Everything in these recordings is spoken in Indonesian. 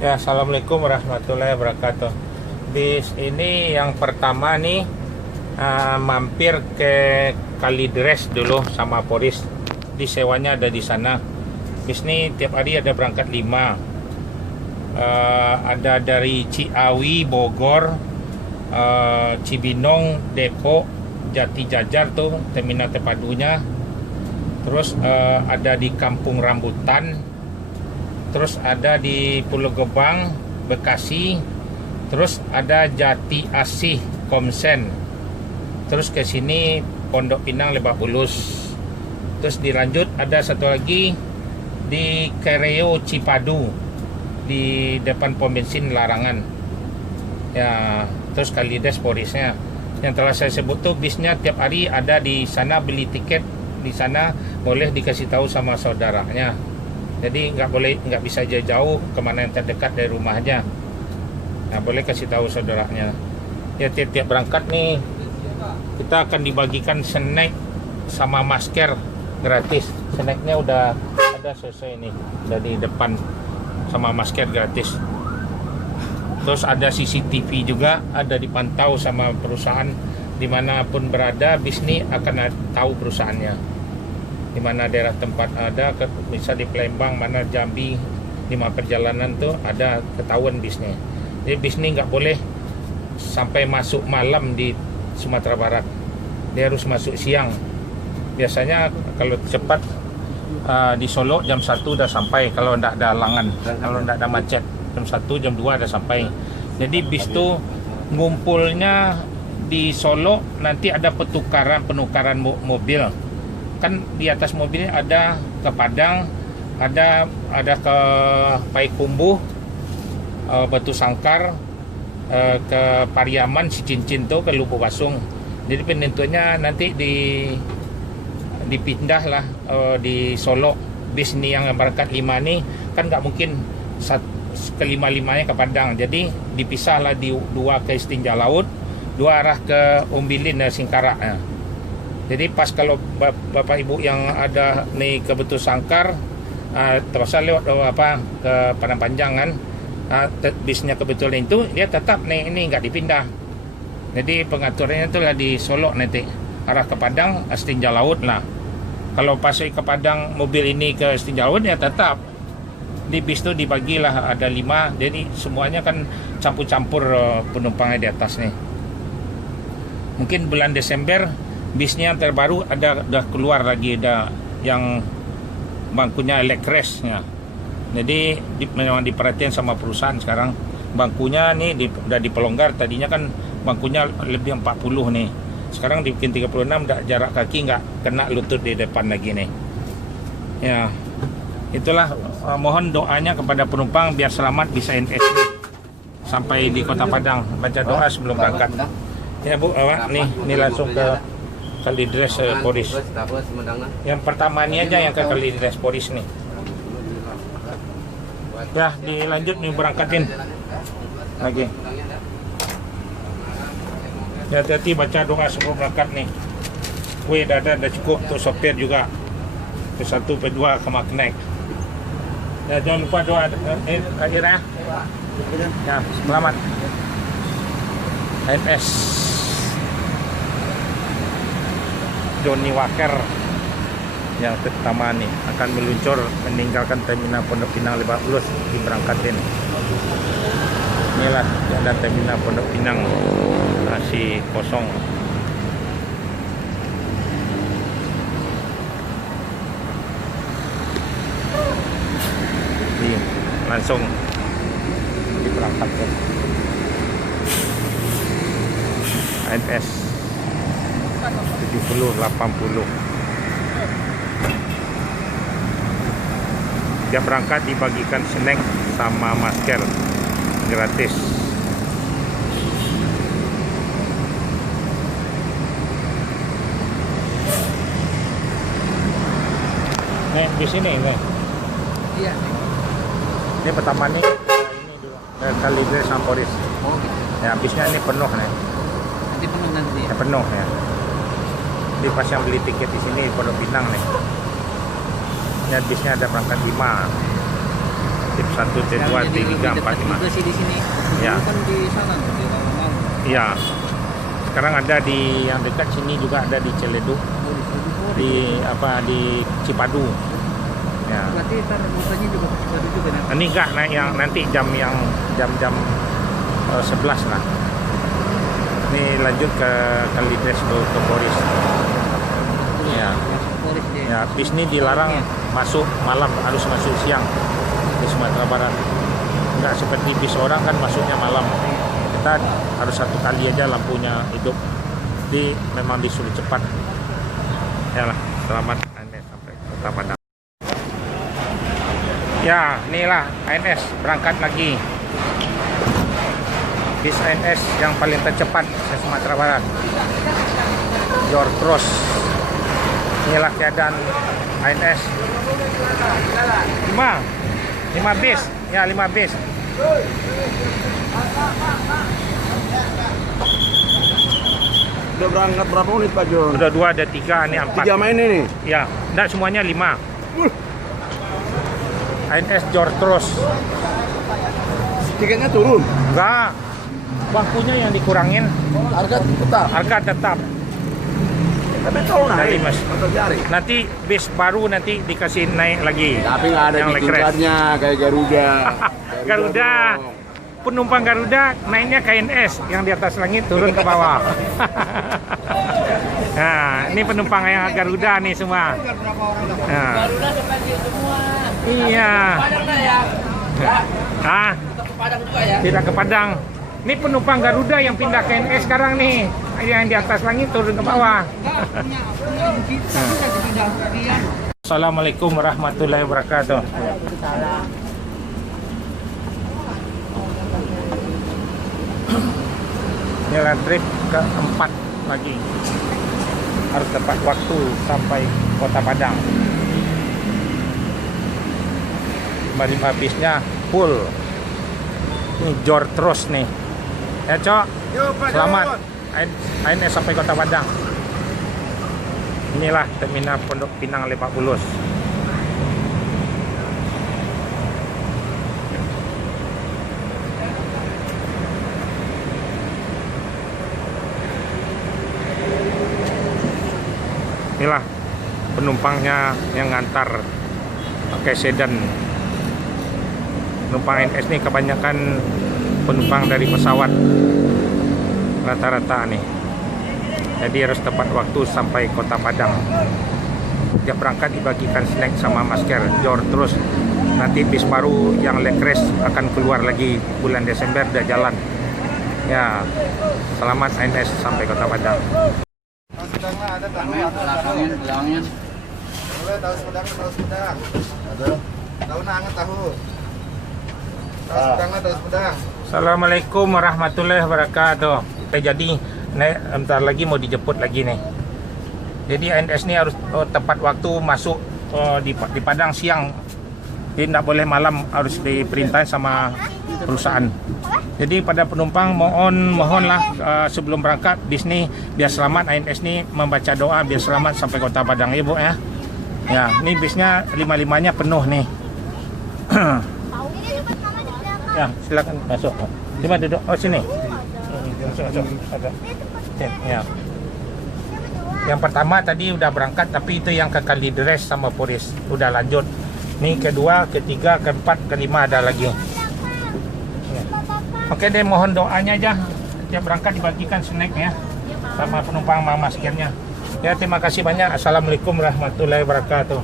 Ya, assalamualaikum warahmatullahi wabarakatuh. Bis ini yang pertama nih, mampir ke Kalideres dulu sama Polis. Disewanya ada di sana. Bis ini tiap hari ada berangkat 5. Ada dari Ciawi, Bogor, Cibinong, Depok, Jati Jajar tuh terminal terpadunya. Terus ada di Kampung Rambutan. Terus ada di Pulau Gebang, Bekasi. Terus ada Jati Asih, Komsen. Terus ke sini Pondok Pinang, Lebak Bulus. Terus dilanjut ada satu lagi di Kereo, Cipadu, di depan pom bensin Larangan. Ya, terus Kalideres Polisnya. Yang telah saya sebut tuh bisnya tiap hari ada di sana, beli tiket di sana boleh dikasih tahu sama saudaranya. Jadi nggak bisa jauh-jauh kemana yang terdekat dari rumahnya. Nah, boleh kasih tahu saudaranya. Ya, tiap-tiap berangkat nih kita akan dibagikan snack sama masker gratis. Snacknya udah ada selesai nih dari depan, sama masker gratis. Terus ada CCTV juga, ada dipantau sama perusahaan. Dimanapun berada, bis ini akan tahu perusahaannya. Di mana daerah tempat ada, bisa di Palembang, mana Jambi, 5 perjalanan tuh ada ketahuan bisnya. Jadi bis ini nggak boleh sampai masuk malam di Sumatera Barat. Dia harus masuk siang. Biasanya kalau cepat di Solo jam 1 udah sampai kalau nggak ada halangan, kalau nggak ada macet. Jam 1, jam 2 udah sampai. Jadi bis tuh ngumpulnya di Solo, nanti ada penukaran mobil. Kan di atas mobilnya ada ke Padang, ada ke Payakumbuh, Batu Sangkar, ke Pariaman, si Cincin tuh ke Lubuk Basung. Jadi penentunya nanti dipindah lah di Solo. Bis ini yang berangkat 5 nih kan nggak mungkin kelima-limanya ke Padang. Jadi dipisah lah, di 2 ke Istinja Laut, 2 arah ke Umbilin dan Singkarak. Nah, jadi pas kalau bapak ibu yang ada nih ke Batu Sangkar, terus lewat ke Padang Panjang kan, bisnya kebetulan itu dia tetap nih, ini nggak dipindah. Jadi pengaturannya itu lah di Solo nanti arah ke Padang, Istinja Laut lah. Kalau pas ke Padang mobil ini ke Istinja Laut ya tetap di bis itu dibagilah ada 5. Jadi semuanya kan campur-campur penumpangnya di atas nih. Mungkin bulan Desember bisnya yang terbaru udah keluar lagi, ada yang bangkunya Electres ya. Jadi memang diperhatikan sama perusahaan sekarang. Bangkunya nih udah dipelonggar, tadinya kan bangkunya lebih 40 nih. Sekarang dibikin 36, jarak kaki nggak kena lutut di depan lagi nih. Ya, itulah, mohon doanya kepada penumpang biar selamat bisa NS sampai di Kota Padang. Baca doa sebelum berangkat. Ya Bu, nih langsung ke Kalideres Polis. Yang pertama ini aja yang ke Kalideres Polis nih. Ya, dilanjut nih berangkatin lagi. Ya, hati-hati baca doa sebelum berangkat nih. Kue ada cukup untuk sopir juga. P1, P2 sama kenaik. Ya, jangan lupa doa akhirnya. Ya, selamat. HMS Johnny Walker yang pertama nih akan meluncur meninggalkan terminal Pondok Pinang Lebak Bulus, diberangkatin. Inilah ada terminal Pondok Pinang, masih kosong. Nih, langsung diberangkatkan. AMS 70-80. Dia berangkat dibagikan snack sama masker gratis. Nih di sini nih. Iya. Ini pertama nih, ini dulu Kalideres sama Polis. Oh gitu. Ya, bisnya ini penuh nih. Nanti penuh nanti. Ya, penuh ya. Di pas yang beli tiket di sini Pondok Pinang nih. Ya, bisnya ada berangkat 5. Tip 1, tip 2, tip 3, 4, 5. Juga sih di sini. Ya. Dulu kan di sana di Malang. Iya. Sekarang ada di yang dekat sini juga ada di Ciledug, di Cipadu. Ya. Berarti ntar rutenya juga ke Cipadu juga nanti. Ini enggak, nah yang nanti jam 11 lah. Ini lanjut ke Kalides ke Boris. Ya. Masuk Polres dia. Ya, bis ini dilarang masuk malam, harus masuk siang di Sumatera Barat. Enggak seperti bis orang kan masuknya malam. Kita harus satu kali aja lampunya hidup. Jadi memang disuruh cepat. Ya lah, selamat ANS sampai Kota Padang. Ya, inilah ANS berangkat lagi. Bis ANS yang paling tercepat di Sumatera Barat. Jor Cross. Inilah keadaan ANS. 5 bis. Ya, 5 bis. Udah berangkat berapa unit Pak Jon? Udah 2, ada 3, ini 4. 3 main ini. Ya, enggak semuanya 5. ANS Jor Cross. Tiketnya turun. Enggak. Bangkunya yang dikurangin. Harga tetap. Harga tetap. Tapi kalau Dari naik Mas. atau jari. Nanti bis baru nanti dikasih naik lagi. Tapi nggak ada Yang di Lekres. tingkatnya kayak Garuda. Garuda. dong. Penumpang Garuda naiknya KNS yang di atas langit turun ke bawah. Nah, ini penumpang yang Garuda nih semua. Nah. Garuda seperti semua. Iya. Padang lah ya. Ah, Ke Padang juga ya. tidak ke Padang. Ini penumpang Garuda yang pindah ke KNS sekarang nih. Yang di atas langit turun ke bawah. Punya ibu kita bisa jadi bagian. Assalamualaikum warahmatullahi wabarakatuh. Inilah trip keempat lagi. Harus tepat waktu sampai Kota Padang. 5 bisnya full. Ini Jor Cross nih. Ya, Cok. Selamat. ANS sampai Kota Padang. Inilah terminal Pondok Pinang Lebak Bulus. Inilah penumpangnya yang ngantar pakai sedan. Penumpang ANS ini kebanyakan penumpang dari pesawat rata-rata nih. Jadi harus tepat waktu sampai Kota Padang. Dia berangkat dibagikan snack sama masker. Jor terus nanti bis baru yang Lekres akan keluar lagi bulan Desember, udah jalan. Ya, selamat ANS sampai Kota Padang. Ada belakangnya. Boleh tahu Sumedang. Ada. Tahu nangan tahu. Tahu Sumedang. Assalamualaikum warahmatullahi wabarakatuh. Jadi bentar lagi mau dijemput lagi nih. Jadi ANS ini harus tepat waktu masuk di Padang siang. Jadi tidak boleh malam, harus diperintah sama perusahaan. Jadi pada penumpang mohonlah sebelum berangkat bis ini biar selamat. ANS ini membaca doa biar selamat sampai Kota Padang ya Bu ya. Ya, ini bisnya 5-5-nya penuh nih. Ya, silakan masuk. Di mana duduk? Oh sini. Masuk. Ada. Ya. Yang pertama tadi udah berangkat, tapi itu yang ke Kalideres sama Poris udah lanjut. Ini kedua, ketiga, keempat, kelima ada lagi. Ya. Oke deh, mohon doanya aja. Dia berangkat dibagikan snack ya, sama penumpang maskernya. Ya, terima kasih banyak. Assalamualaikum warahmatullahi wabarakatuh.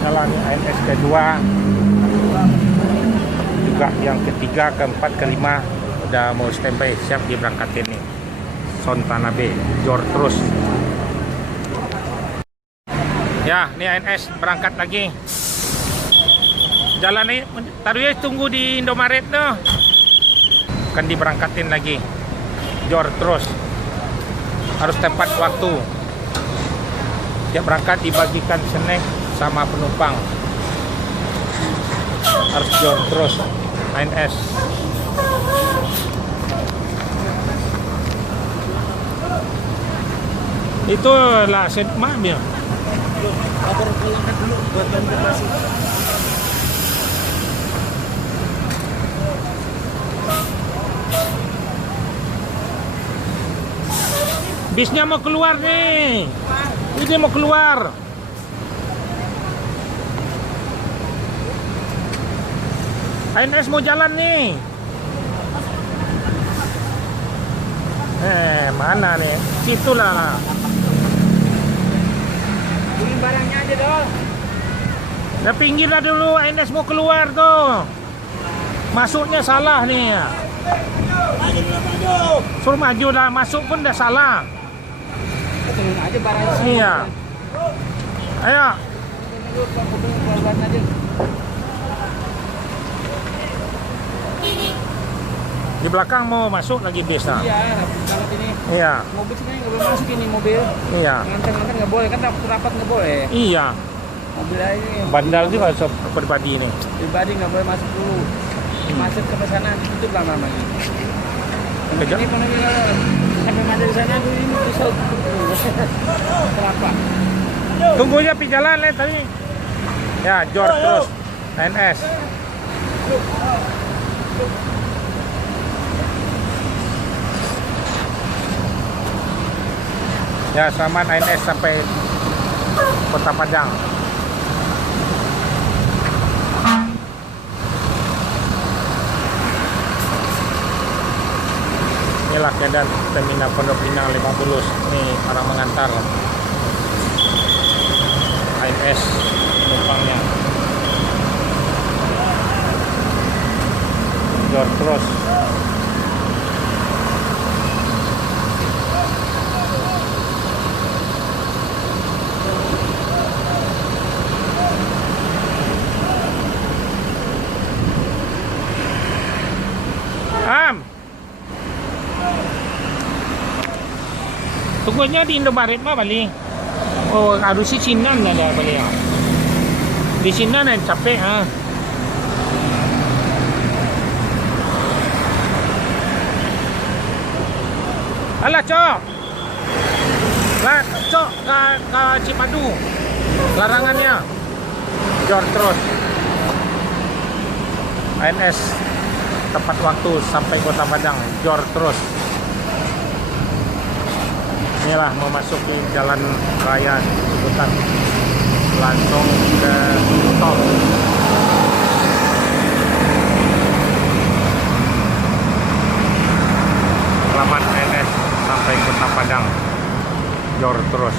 Jalani ANS kedua, juga yang ketiga, keempat, kelima udah mau standby siap diberangkatin nih. Sontanabe, Jor terus. Ya, ini ANS berangkat lagi. Jalan ini, taruh ya tunggu di Indomaret tuh. Kan diberangkatin lagi. Jor terus. Harus tepat waktu. Dia berangkat dibagikan snack sama penumpang. harus jor terus ANS. Itu lah maaf ya. Lapor ke Langkat dulu buat konfirmasi. Bisnya mau keluar nih. Ini mau keluar. ANS mau jalan nih. Mana nih? Situ lah. Beli barangnya aja dong. Nah, pinggir lah dulu, ANS mau keluar tuh. Masuknya salah nih. Suruh maju lah, masuk pun udah salah. Turun aja barangnya. Iya. Ayo. Keluar aja. Di belakang mau masuk lagi bisnya. Iya, kalau ini Iya. mobil sini nggak boleh masuk ini mobil. Iya. Nganter-nganter nggak boleh kan rapat nggak boleh. Iya. Mobil aja ini. Bandal juga sob pribadi ini. Pribadi nggak boleh masuk dulu. Macet ke sana tutup lama-lama ini. Kejap. Ini mana sampai macet di sana tuh ini pisau. Kenapa? Tunggu aja pi jalan le tadi. Ya, jor terus. ANS. Ya, selamat ANS sampai Kota Padang. Inilah keadaan terminal Pondok Pinang 5 Bulus. Ini orang mengantar ANS penumpangnya. Jor terus. Tunggunya di Indomaret mah balik. Oh, harus si Sinan ada balik. Di Sinan yang capek ha. Alah, Cok. Lah, Cok ke Cipadu. Larangannya. Jor terus. ANS tepat waktu sampai Kota Padang. Jor terus. Inilah memasuki jalan raya Ciputat langsung ke tol. Selamat ANS sampai Kota Padang. Jor terus.